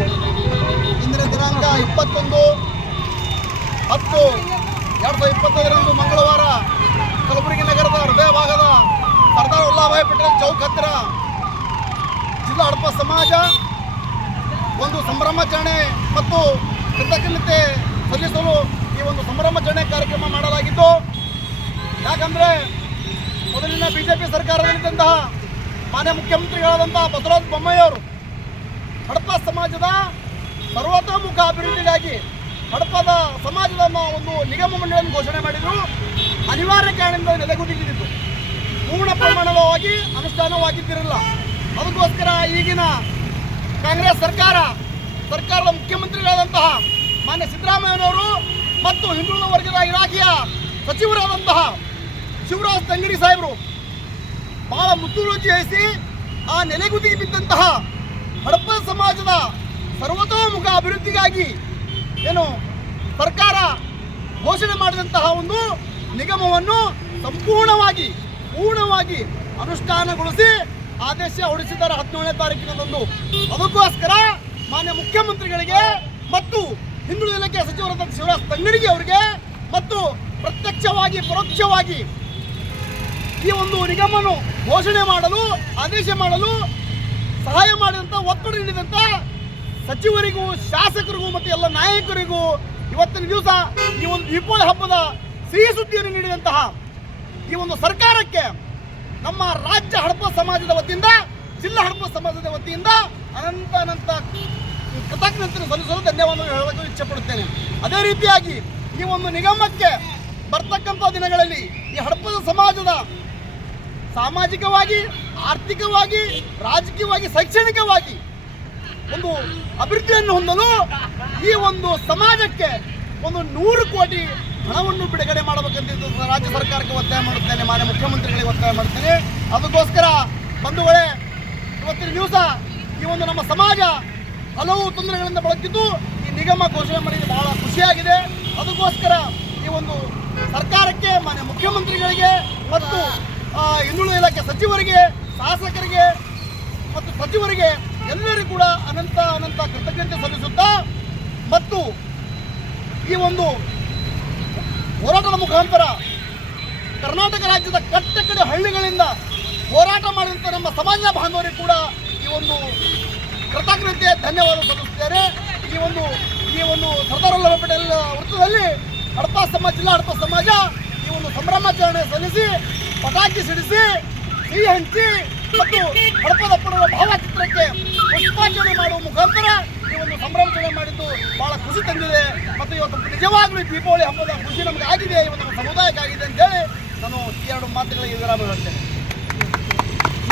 ಇಪ್ಪತ್ತೊಂದು ಇಂದಿನ ದಿನಾಂಕ ಇಪ್ಪತ್ತೊಂದು. ಹತ್ತು. ಎರಡು ಸಾವಿರದ ಇಪ್ಪತ್ತೈದರಂದು ಮಂಗಳವಾರ ಕಲಬುರಗಿ ನಗರದ ಹೃದಯ ಭಾಗದ ಸರ್ದಾರ್ ವಲ್ಲಭಾಯಿ ಪಟೇಲ್ ಚೌಕ್ ಹತ್ತಿರ ಜಿಲ್ಲಾ ಹಡಪ ಸಮಾಜ, ಒಂದು ಸಂಭ್ರಮಾಚರಣೆ ಮತ್ತು ಕೃತಜ್ಞತೆ ಸಲ್ಲಿಸಲು ಈ ಒಂದು ಸಂಭ್ರಮಾಚರಣೆ ಕಾರ್ಯಕ್ರಮ ಮಾಡಲಾಗಿತ್ತು. ಯಾಕಂದರೆ ಮೊದಲಿನ ಬಿ ಜೆ ಪಿ ಸರ್ಕಾರದಲ್ಲಿದ್ದಂತಹ ಮಾನ್ಯ ಮುಖ್ಯಮಂತ್ರಿಗಳಾದಂತಹ ಬಸವರಾಜ ಬೊಮ್ಮಾಯಿಯವರು ಹಡಪ ಸಮಾಜದ ಸರ್ವತೋಮುಖ ಅಭಿವೃದ್ಧಿಗಾಗಿ ಹಡಪದ ಸಮಾಜದ ಒಂದು ನಿಗಮ ಮಂಡಳಿಯನ್ನು ಘೋಷಣೆ ಮಾಡಿದ್ರು. ಅನಿವಾರ್ಯ ಕಾರಣದಿಂದ ನೆಲೆಗುದಿಗಿದ್ದು ಪೂರ್ಣ ಪ್ರಮಾಣವಾಗಿ ಅನುಷ್ಠಾನವಾಗಿದ್ದಿರಲಿಲ್ಲ ಅದಕ್ಕೋಸ್ಕರ ಈಗಿನ ಕಾಂಗ್ರೆಸ್ ಸರ್ಕಾರ, ಸರ್ಕಾರದ ಮುಖ್ಯಮಂತ್ರಿಗಳಾದಂತಹ ಮಾನ್ಯ ಸಿದ್ದರಾಮಯ್ಯನವರು ಮತ್ತು ಹಿಂದುಳಿದ ವರ್ಗದ ಇಲಾಖೆಯ ಸಚಿವರಾದಂತಹ ಶಿವರಾಜ್ ತಂಗಡಿ ಸಾಹೇಬರು ಬಹಳ ಮುತುವರ್ಜಿ ವಹಿಸಿ ಆ ನೆಲೆಗುದಿಗೆ ಬಿದ್ದಂತಹ ಹಡಪ ಸಮಾಜದ ಸರ್ವತೋಮುಖ ಅಭಿವೃದ್ಧಿಗಾಗಿ ಏನು ಸರ್ಕಾರ ಘೋಷಣೆ ಮಾಡಿದಂತಹ ಒಂದು ನಿಗಮವನ್ನು ಸಂಪೂರ್ಣವಾಗಿ, ಪೂರ್ಣವಾಗಿ ಅನುಷ್ಠಾನಗೊಳಿಸಿ ಆದೇಶ ಹೊರಡಿಸಿದ್ದಾರೆ ಹದಿನೇಳನೇ ತಾರೀಕಿನದೊಂದು ಅದಕ್ಕೋಸ್ಕರ ಮಾನ್ಯ ಮುಖ್ಯಮಂತ್ರಿಗಳಿಗೆ ಮತ್ತು ಹಿಂದುಳಿದ ಇಲಾಖೆ ಸಚಿವರಾದ ಶಿವರಾಜ್ ತಂಗಡಿಗೆ ಅವರಿಗೆ ಮತ್ತು ಪ್ರತ್ಯಕ್ಷವಾಗಿ, ಪರೋಕ್ಷವಾಗಿ ಈ ಒಂದು ನಿಗಮವನ್ನು ಘೋಷಣೆ ಮಾಡಲು, ಆದೇಶ ಮಾಡಲು ಸಹಾಯ ಮಾಡಿದಂಥ ಒತ್ತಡ ನೀಡಿದಂಥ ಸಚಿವರಿಗೂ, ಶಾಸಕರಿಗೂ ಮತ್ತು ಎಲ್ಲ ನಾಯಕರಿಗೂ ಇವತ್ತಿನ ದಿವಸ ಈ ಒಂದು ದೀಪಾವಳಿ ಹಬ್ಬದ ಸಿಹಿ ಸುದ್ದಿಯನ್ನು ನೀಡಿದಂತಹ ಈ ಒಂದು ಸರ್ಕಾರಕ್ಕೆ ನಮ್ಮ ರಾಜ್ಯ ಹಡಪ ಸಮಾಜದ ವತಿಯಿಂದ, ಜಿಲ್ಲಾ ಹಡಪ ಸಮಾಜದ ವತಿಯಿಂದ ಅನಂತ ಅನಂತ ಕೃತಜ್ಞತೆ ಸಲ್ಲಿಸಲು ಧನ್ಯವಾದ ಹೇಳಲು ಇಚ್ಛೆ ಪಡುತ್ತೇನೆ ಅದೇ ರೀತಿಯಾಗಿ ಈ ಒಂದು ನಿಗಮಕ್ಕೆ ಬರ್ತಕ್ಕಂಥ ದಿನಗಳಲ್ಲಿ ಈ ಹಡಪದ ಸಮಾಜದ ಸಾಮಾಜಿಕವಾಗಿ, ಆರ್ಥಿಕವಾಗಿ, ರಾಜಕೀಯವಾಗಿ, ಶೈಕ್ಷಣಿಕವಾಗಿ ಒಂದು ಅಭಿವೃದ್ಧಿಯನ್ನು ಹೊಂದಲು ಈ ಒಂದು ಸಮಾಜಕ್ಕೆ ಒಂದು ನೂರು ಕೋಟಿ ಹಣವನ್ನು ಬಿಡುಗಡೆ ಮಾಡಬೇಕಂತಿದ್ದು ರಾಜ್ಯ ಸರ್ಕಾರಕ್ಕೆ ಒತ್ತಾಯ ಮಾಡುತ್ತೇನೆ. ಮಾನ್ಯ ಮುಖ್ಯಮಂತ್ರಿಗಳಿಗೆ ಒತ್ತಾಯ ಮಾಡ್ತೇನೆ ಅದಕ್ಕೋಸ್ಕರ ಬಂಧುಗಳೇ, ಇವತ್ತಿನ ದಿವಸ ಈ ಒಂದು ನಮ್ಮ ಸಮಾಜ ಹಲವು ತೊಂದರೆಗಳಿಂದ ಬಳಲ್ತಿದ್ದು ಈ ನಿಗಮ ಘೋಷಣೆ ಮಾಡಿದ್ದು ಬಹಳ ಖುಷಿಯಾಗಿದೆ. ಅದಕ್ಕೋಸ್ಕರ ಈ ಒಂದು ಸರ್ಕಾರಕ್ಕೆ ಮಾನ್ಯ ಮುಖ್ಯಮಂತ್ರಿಗಳಿಗೆ ಮತ್ತು ಹಿಂದುಳಿದ ಇಲಾಖೆ ಸಚಿವರಿಗೆ, ಶಾಸಕರಿಗೆ ಮತ್ತು ಸಚಿವರಿಗೆ ಎಲ್ಲರಿಗೂ ಕೂಡ ಅನಂತ ಅನಂತ ಕೃತಜ್ಞತೆ ಸಲ್ಲಿಸುತ್ತಾ ಮತ್ತು ಈ ಒಂದು ಹೋರಾಟದ ಮುಖಾಂತರ ಕರ್ನಾಟಕ ರಾಜ್ಯದ ಕಟ್ಟಕಡೆ ಹಳ್ಳಿಗಳಿಂದ ಹೋರಾಟ ಮಾಡಿದಂಥ ನಮ್ಮ ಸಮಾಜ ಬಾಂಧವರಿಗೆ ಕೂಡ ಈ ಒಂದು ಕೃತಜ್ಞತೆ, ಧನ್ಯವಾದ ಸಲ್ಲಿಸುತ್ತೇನೆ. ಈ ಒಂದು ಈ ಒಂದು ಸರ್ದಾರ್ ವಲ್ಲಭ ಪಟೇಲ್ ವೃತ್ತದಲ್ಲಿ ಹಡಪ ಸಮಾಜ, ಜಿಲ್ಲಾ ಹಡಪ ಸಮಾಜ ಸಂಭ್ರಮಾಚರಣೆ ಸಲ್ಲಿಸಿ, ಪಟಾಕಿ ಸಿಡಿಸಿ, ಸಿಹಿ ಹಂಚಿ ಮತ್ತು ಹಡಪದ ಪಡುವ ಭಾವಚಿತ್ರಕ್ಕೆ ಪುಷ್ಪಾರ್ಚನೆ ಮಾಡುವ ಮುಖಾಂತರ ಈ ಒಂದು ಸಂಭ್ರಮಾಚರಣೆ ಮಾಡಿದ್ದು ಬಹಳ ಖುಷಿ ತಂದಿದೆ. ಮತ್ತು ಇವತ್ತು ನಿಜವಾಗ್ಲೂ ದೀಪಾವಳಿ ಹಬ್ಬದ ಖುಷಿ ನಮಗೆ ಆಗಿದೆ. ಇವತ್ತು ಸಮುದಾಯಕ್ಕಾಗಿದೆ ಸಮುದಾಯಕ್ಕೆ ಆಗಿದೆ ಅಂತೇಳಿ ನಾನು ಈ ಎರಡು ಮಾತುಗಳಿಗೆ ವಿರಾಮ ಹೇಳ್ತೇನೆ